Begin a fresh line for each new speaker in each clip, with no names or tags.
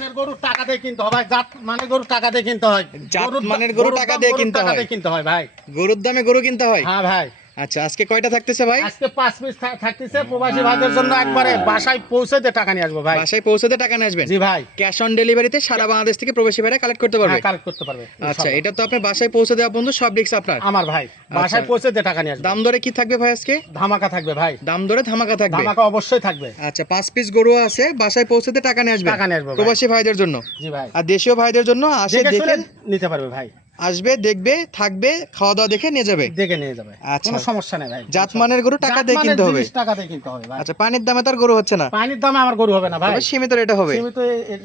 মানের গরু টাকা দিয়ে কিনতে হয় ভাই জাত মানের গরু টাকা দিয়ে কিনতে হয়।
জাত
গরুর
মানের গরু টাকা দিয়ে
গরুর
কিনতে
টাকা
হয়।
দিয়ে কিনতে হয় ভাই।
গরুর দামে গরু কিনতে হয়?
হ্যাঁ ভাই।
আচ্ছা আজকে কয়টা থাকতেছে ভাই?
আজকে পাঁচ পিস থাকতেছে প্রবাসী ভাইদের জন্য একবারে বাসায় পৌঁছে দিয়ে টাকা নিয়ে আসব ভাই।
বাসায় পৌঁছাতে টাকা নিয়ে আসবেন?
জি ভাই।
ক্যাশ অন ডেলিভারিতে সারা বাংলাদেশ থেকে প্রবাসী ভাইরা কালেক্ট করতে পারবে?
হ্যাঁ কালেক্ট করতে পারবে
আচ্ছা এটা তো আপনার বাসায় পৌঁছে দেওয়া বন্ধু সব রিস্ক আপনার?
আমার ভাই বাসায় পৌঁছে দিয়ে টাকা নিয়ে আসব।
দাম দরে কি থাকবে ভাই আজকে?
ধামাকা থাকবে ভাই।
দাম দরে ধামাকা থাকবে?
ধামাকা অবশ্যই থাকবে।
আচ্ছা পাঁচ পিস গরু আছে বাসায় পৌঁছাতে টাকা নিয়ে আসবে
টাকা নিয়ে আসব
প্রবাসী ভাইদের জন্য?
জি ভাই।
আর দেশীয় ভাইদের জন্য আসে
দেখে
দেখে
নিতে পারবে ভাই।
আসবে দেখবে থাকবে খাওয়া দাওয়া দেখে নিয়ে যাবে।
দেখে নিয়ে যাবে।
আচ্ছা।
কোনো সমস্যা নেই ভাই।
জাতমানের গরু টাকা দিয়ে কিনতে হবে।
টাকা দিয়ে কিনতে হবে ভাই।
আচ্ছা পানির দামে তার গরু হচ্ছে না।
পানির দামে আমার গরু হবে না ভাই।
সীমিত রেটে হবে।
সীমিত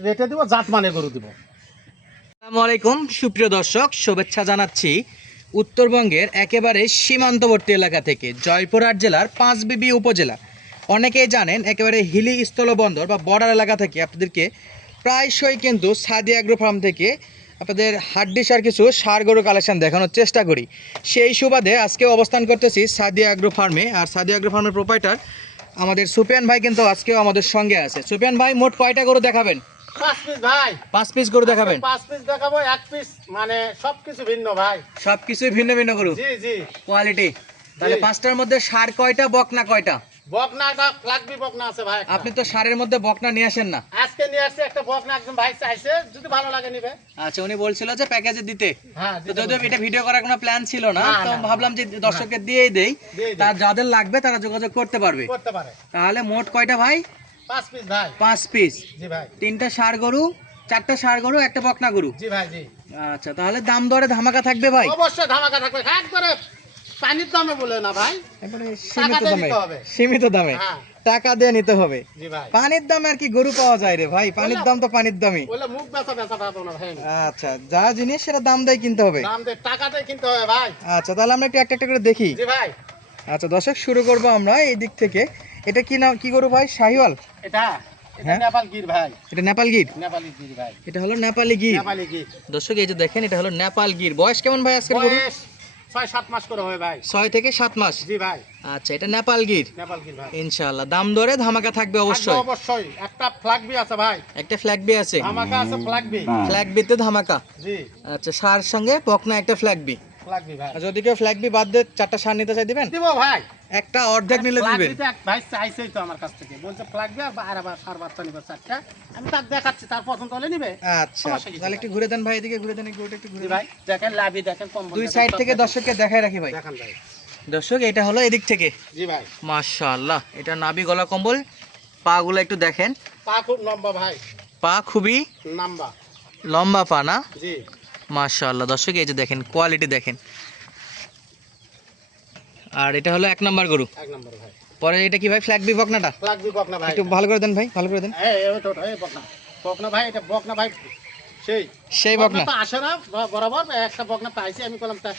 রেটে দিব জাত মানের গরু দিব।
আসসালামু আলাইকুম সুপ্রিয় দর্শক শুভেচ্ছা জানাচ্ছি উত্তরবঙ্গের একেবারে সীমান্তবর্তী এলাকা থেকে জয়পুরহাট জেলার পাঁচবিবি উপজেলা। অনেকেই জানেন একেবারে হিলি স্থলবন্দর বা বর্ডার এলাকা থেকে আপনাদেরকে প্রায়শই কিন্তু সাদি অ্যাগ্রো ফার্ম থেকে আপনাদের হাড্ডিসার কিছু সার গরু কালেকশন দেখানোর চেষ্টা করি। সেই সুবাদে আজকে অবস্থান করতেছি সাদি অ্যাগ্রো ফার্মে আর সাদি অ্যাগ্রো ফার্মের প্রোপাইটার আমাদের সুপিয়ান ভাই কিন্তু আজকেও আমাদের সঙ্গে আছে। সুপিয়ান ভাই মোট কয়টা গরু দেখাবেন?
পাঁচ পিস
গরু দেখাবেন?
পাঁচ পিস দেখাবো এক পিস মানে সবকিছু ভিন্ন ভাই।
ভিন্ন ভিন্ন গরু?
জি জি।
কোয়ালিটি তাহলে পাঁচটার মধ্যে সার কয়টা বকনা কয়টা?
বকনা লাগবি বকনা আছে ভাই
আপনি তো সারের মধ্যে বকনা নিয়ে আসেন না।
আজকে নিয়ে আসছে একটা বকনা একজন ভাই চাইছে যদি ভালো লাগে নিবে।
আচ্ছা উনি বলছিল যে প্যাকেজে দিতে।
হ্যাঁ
যদিও এটা ভিডিও করার কোনো প্ল্যান ছিল না তো। ভাবলাম যে দর্শককে দিয়েই দেই। তার যাদের লাগবে তারা যোগাযোগ করতে পারবে।
করতে পারে।
তাহলে মোট কয়টা ভাই?
পাঁচ পিস ভাই।
পাঁচ পিস
জি ভাই।
তিনটা সার গরু চারটা সার গরু একটা বকনা গরু।
জি ভাই জি।
আচ্ছা তাহলে দাম দরে ধামাকা থাকবে ভাই?
অবশ্যই ধামাকা থাকবে। পানির দামে বলে না ভাই।
সীমিত দামে। সীমিত দামে।
হ্যাঁ।
টাকা দিয়ে নিতে হবে। পানির দামে আর কি গরু পাওয়া যায় রে ভাই। পানির দাম তো পানির দামই।
মুখ বেচা বেচা পাবো না ভাই।
আচ্ছা যা জিনিস সেটা দাম দিয়ে কিনতে হবে।
দাম দিয়ে টাকা দিয়ে কিনতে হবে ভাই।
আচ্ছা তাহলে আমরা একটু একটা একটা করে দেখি।
জি ভাই।
আচ্ছা দর্শক শুরু করব আমরা এই দিক থেকে। এটা কি নাম কি গরু ভাই? শাহিওয়াল?
এটা
দর্শক এই যে দেখেন এটা হলো নেপাল গির। বয়স কেমন ভাই
বয়স ছয় সাত মাস করে হবে ভাই।
ছয় থেকে সাত মাস?
জি ভাই।
আচ্ছা এটা নেপাল গির?
নেপাল গির ভাই।
ইনশাআল্লাহ। দাম দরে ধামাকা থাকবে অবশ্যই।
অবশ্যই। একটা ফ্ল্যাগ বি আছে ভাই।
একটা ফ্ল্যাগ বি আছে?
ধামাকা আছে ফ্ল্যাগ বি
ফ্ল্যাগ বিতে ধামাকা।
জি।
আচ্ছা সার সঙ্গে বকনা একটা ফ্ল্যাগ বি যদি কেউ ফ্ল্যাগ বি বাদ দিয়ে চারটা সার নিতে চাই দিবেন?
দিব ভাই।
একটা অর্ধেক নিলে দিবেন।
ভাই চাইছেই তো আমার কাছ থেকে। বলছে ফ্ল্যাগ বি আর আবার সার বাচ্চা নিবে চারটা। আমি তার দেখাচ্ছি তার পছন্দ হলে নিবে।
আচ্ছা তাহলে একটু ঘুরে দেন ভাই এদিকে ঘুরে দেন একটু ঘুরে
ভাই দেখেন লাভি দেখেন কম
দুই সাইড থেকে দর্শককে দেখাই রাখি ভাই।
দেখান ভাই।
দর্শক এটা হলো এদিক থেকে।
জি ভাই।
মাশাআল্লাহ এটা নাভি গলা কম্বল। পা গুলো একটু দেখেন।
পা খুব লম্বা ভাই।
পা খুবই
নাম্বা।
লম্বা পা না?
জি।
মাশাআল্লাহ। দর্শক এই যে দেখেন কোয়ালিটি দেখেন। আর এটা হলো এক নাম্বার গরু।
এক নম্বর ভাই।
পরে এটা কি ভাই ফ্ল্যাগ বি বকনাটা
ফ্ল্যাগ বি বকনা ভাই।
একটু ভালো করে দেন ভাই ভালো করে দেন।
এই এই ওটা, ওটা, এই বকনা। বকনা ভাই এটা বকনা ভাই সেই।
সেই বকনা।
তো আসে না বরাবর একটা বকনা পাইছি আমি বললাম তা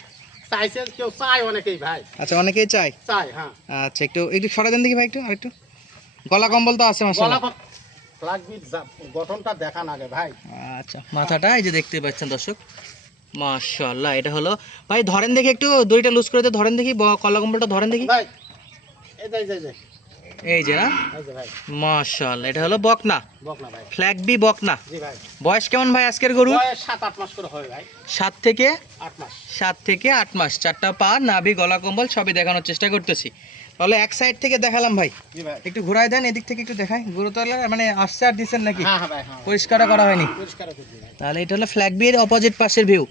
চাইছে কেউ চায় অনেকেই ভাই।
আচ্ছা অনেকেই চাই
চায় হ্যাঁ।
আচ্ছা একটু একটু সরা দেন দেখি ভাই একটু আরেকটু। গলা কম্বল তো আছে
গলা
মাশাআল্লাহ
বি গঠনটা দেখান আগে ভাই।
আচ্ছা মাথাটা এই যে দেখতে পাচ্ছেন দর্শক। এটা হলো ভাই ধরেন দেখি একটু দড়িটা লুজ করে ধরেন দেখি কলা কম্বলটা ধরেন দেখি।
ভাই এই যে,
না
এই যে। ভাই।
মাশাআল্লাহ এটা হলো বকনা। ফ্ল্যাগ বি বকনা। বয়স কেমন ভাই আজকের গরু?
সাত হয়
থেকে?
আট মাস।
সাত থেকে আট মাস। চারটা পা নাভি গলা কম্বল সবই দেখানোর চেষ্টা করতেছি। তাহলে এক সাইড থেকে দেখালাম ভাই। একটু ঘুরাই দেন এদিক থেকে একটু দেখাই। গরু তাহলে মানে আসছে আর দিচ্ছেন নাকি?
হ্যাঁ হ্যাঁ হ্যাঁ।
পরিষ্কার করা হয়নি। তাহলে এটা হলো ফ্ল্যাগ বিয়ের অপোজিট পাশের ভিউ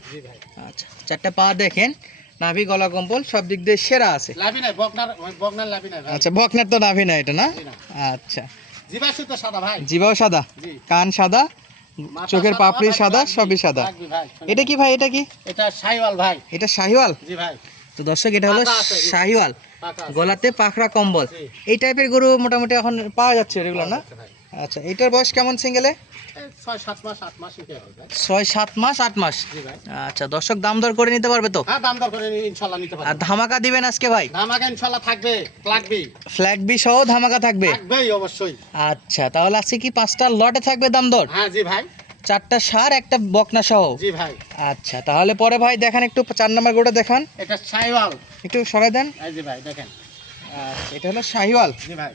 আচ্ছা চারটা পা দেখেন। নাভি গলা কম্বল সব দিক দিয়ে সেরা আছে। আচ্ছা বকনার তো নাভি না এটা না? আচ্ছা। জিবাও সাদা কান সাদা? চোখের পাপড়ি সাদা সবই সাদা? এটা কি ভাই এটা কি?
এটা সাইওয়াল ভাই।
এটা শাহিওয়াল?
জি ভাই।
তো দর্শক এটা হলো। শাহিওয়াল। গলাতে পাখরা কম্বল। এই টাইপের গরু মোটামুটি এখন পাওয়া যাচ্ছে রেগুলার না?
আচ্ছা
আচ্ছা এটার বয়স কেমন সিঙ্গেলে
ছয় সাত মাস আট মাস
আচ্ছা দর্শক দাম দর করে নিতে পারবে তো?
হ্যাঁ
আর ধামাকা দিবেন আজকে ভাই?
ধামাকা ইনশাল্লাহ থাকবে
ফ্ল্যাগ বি সহ ধামাকা থাকবে?
অবশ্যই।
আচ্ছা তাহলে আজকে কি পাঁচটা লটে থাকবে দাম দর?
হ্যাঁ জি ভাই।
চারটা সার একটা বকনা সহ।
জি ভাই।
আচ্ছা তাহলে পরে ভাই দেখান একটু চার নম্বর গোটা দেখান।
এটা
একটু সরাই দেন।
জি ভাই দেখেন।
আচ্ছা এটা হলো শাহিওয়াল
জি ভাই।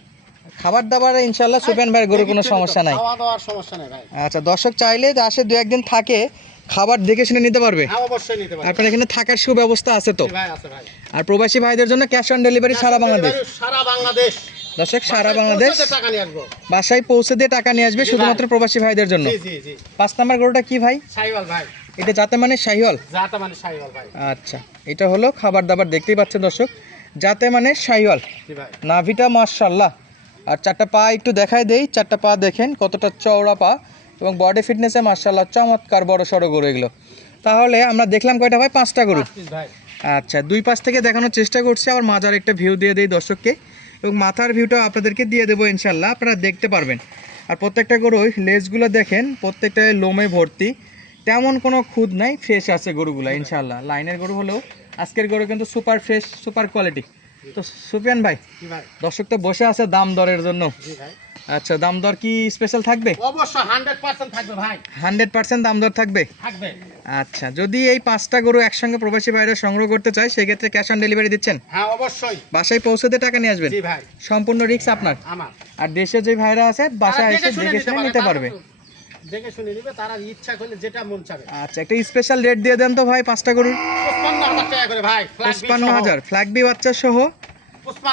খাবার দাবার ইনশাল্লাহ সুপেন ভাইয়ের গরুর কোনো সমস্যা নাই।
খাওয়া দাওয়ার সমস্যা নেই ভাই।
আচ্ছা দর্শক চাইলে আসে দু একদিন থাকে খাবার দেখে শুনে নিতে পারবে।
হ্যাঁ
আপনার এখানে থাকার সুব্যবস্থা আছে তো।
ভাই ভাই।
আর প্রবাসী ভাইদের জন্য ক্যাশ অন ডেলিভারি সারা বাংলাদেশ।
সারা বাংলাদেশ।
দর্শক সারা বাংলাদেশ বাসায় পৌঁছে দিয়ে টাকা নিয়ে আসবে শুধুমাত্র প্রবাসী ভাইদের জন্য। পাঁচ নাম্বার গরুটা কি ভাই?
ভাই।
এটা যাতে মানে শাহিওয়াল?
মানে
আচ্ছা এটা হলো খাবার দাবার দেখতেই পাচ্ছেন দর্শক। যাতে মানে শাহিওয়াল। নাভিটা মার্শাল্লাহ আর চারটা পা একটু দেখাই দেই চারটা পা দেখেন কতটা চওড়া পা। এবং বডি ফিটনেসে মার্শাল্লাহ চমৎকার বড় সড়ো গরু এগুলো। তাহলে আমরা দেখলাম কয়টা ভাই? পাঁচটা গরু। আচ্ছা দুই পাশ থেকে দেখানোর চেষ্টা করছি আবার মাজার একটা ভিউ দিয়ে দেই দর্শককে। এবং মাথার ভিউটাও আপনাদেরকে দিয়ে দেবো ইনশাল্লাহ আপনারা দেখতে পারবেন। আর প্রত্যেকটা গরুই লেজগুলো দেখেন প্রত্যেকটায় লোমে ভর্তি। তেমন কোনো খুদ নাই ফ্রেশ আছে গরুগুলো ইনশাল্লাহ। লাইনের গরু হলেও আজকের গরু কিন্তু সুপার ফ্রেশ সুপার কোয়ালিটি তো সুফিয়ান ভাই দর্শক তো বসে আছে দাম দরের জন্য।
ভাই।
আচ্ছা দাম দর কি স্পেশাল থাকবে?
অবশ্যই হান্ড্রেড পার্সেন্ট থাকবে ভাই।
দাম দর থাকবে?
থাকবে।
আচ্ছা যদি এই পাঁচটা গরু একসঙ্গে প্রবাসী বাইরে সংগ্রহ করতে চায় সেক্ষেত্রে ক্যাশ অন ডেলিভারি দিচ্ছেন?
হ্যাঁ অবশ্যই।
বাসায় পৌঁছতে টাকা নিয়ে আসবেন?
জি ভাই।
সম্পূর্ণ রিস্ক আপনার?
আমার।
আর দেশে যে ভাইরা আছে বাসায় এসে দেখে শুনে নিতে পারবে।
দেখে শুনে নিবে তারা ইচ্ছা করলে যেটা মন চাবে।
আচ্ছা একটা স্পেশাল রেট দিয়ে দেন তো ভাই পাঁচটা গরু।
পঁচপান্ন হাজার টাকা করে ভাই flag B
পঁচপান্ন
সহ।
হাজার ফ্ল্যাগবি বাচ্চা সহ।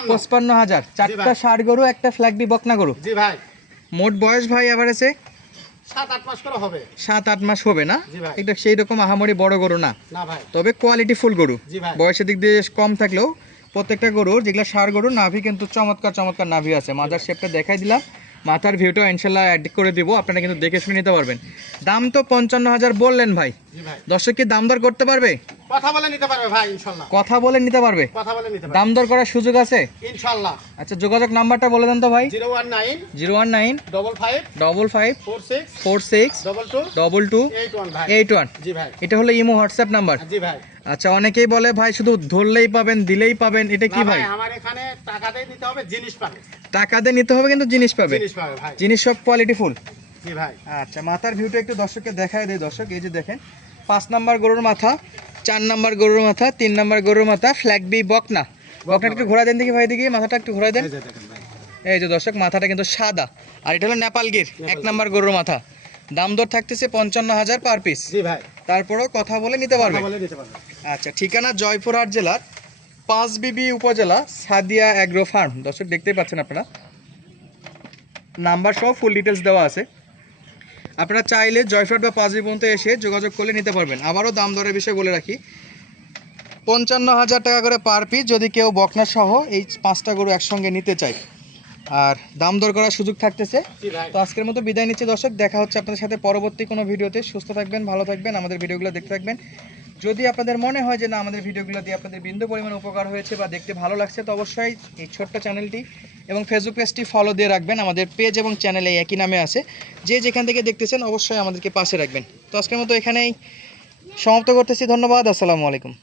পঁচপান্ন।
হাজার। চারটা। ষাট গরু একটা ফ্ল্যাগবি বকনা গরু।
জি ভাই।
মোট বয়স ভাই এভারেজে
সাত আট মাস হবে।
না। এটা সেই রকম আহামরি বড় গরু না। তবে কোয়ালিটি ফুল গরু। বয়সের দিক দিয়ে কম থাকলেও প্রত্যেকটা গরুর যেগুলো সার গরু নাভি কিন্তু চমৎকার চমৎকার নাভি আছে। মাথার শেপটা দেখাই দিলাম। মাথার ভিউটা ইনশাল্লাহ অ্যাড করে দিব। আপনারা কিন্তু দেখে শুনে নিতে পারবেন। দাম তো পঞ্চান্ন হাজার বললেন ভাই। দর্শক কি দাম দর করতে পারবে?
কথা বলে নিতে পারবে ভাই ইনশাল্লাহ।
কথা বলে নিতে পারবে?
কথা বলে নিতে পারবে।
দাম দর করার সুযোগ আছে? আচ্ছা যোগাযোগ নাম্বারটা বলে দেন তো ভাই।
জি
এটা হলো ইমো হোয়াটসঅ্যাপ নাম্বার।
জি ভাই।
আচ্ছা অনেকেই বলে ভাই শুধু ধরলেই পাবেন দিলেই পাবেন এটা কি ভাই
আমার এখানে টাকা দিয়ে নিতে হবে জিনিস পাবে।
টাকা দিয়ে নিতে হবে কিন্তু জিনিস পাবে।
জিনিস পাবে ভাই।
জিনিস সব কোয়ালিটি ফুল
জি ভাই।
আচ্ছা মাথার ভিউটা একটু দর্শককে দেখায় দেয় দর্শক এই যে দেখেন পাঁচ নাম্বার গরুর মাথা। চার নাম্বার গরুর মাথা তিন নাম্বার গরুর মাথা ফ্ল্যাগ বি বকনা। বকনা। একটু ঘোরা দেন দেখি ভাই দেখি মাথাটা একটু ঘোরা দেন।
এই যে
দর্শক মাথাটা কিন্তু সাদা। আর এটা হলো নেপাল গির এক নাম্বার গরুর মাথা। দাম দর থাকতেছে পঞ্চান্ন হাজার পার পিস তারপরেও কথা বলে নিতে পারবে। আচ্ছা ঠিকানা জয়পুরহাট জেলার পাঁচ পাঁচবিবি উপজেলা সাদিয়া অ্যাগ্রো ফার্ম দর্শক দেখতেই পাচ্ছেন আপনারা। নাম্বার সহ ফুল ডিটেলস দেওয়া আছে। আপনারা চাইলে জয়ফ্রাট বা পাঁচ পর্যন্ত এসে যোগাযোগ করলে নিতে পারবেন। আবারও দাম দরের বিষয়ে বলে রাখি। পঞ্চান্ন হাজার টাকা করে পার পিস যদি কেউ বকনা সহ এই পাঁচটা গরু একসঙ্গে নিতে চায়। আর দাম দর করার সুযোগ থাকতেছে। তো আজকের মতো বিদায় নিচ্ছে দর্শক। দেখা হচ্ছে আপনাদের সাথে পরবর্তী কোনো ভিডিওতে। সুস্থ থাকবেন, ভালো থাকবেন, আমাদের ভিডিওগুলো দেখতে থাকবেন। যদি আপনাদের মনে হয় যে না, আমাদের ভিডিওগুলো দিয়ে আপনাদের বিন্দু পরিমাণ উপকার হয়েছে বা দেখতে ভালো লাগছে, তো অবশ্যই এই ছোট্ট চ্যানেলটি এবং ফেসবুক পেজটি ফলো দিয়ে রাখবেন। আমাদের পেজ এবং চ্যানেলে একই নামে আছে। যে যেখান থেকে দেখতেছেন, অবশ্যই আমাদেরকে পাশে রাখবেন। তো আজকের মতো এখানেই সমাপ্ত করতেছি। ধন্যবাদ। আসসালামু আলাইকুম।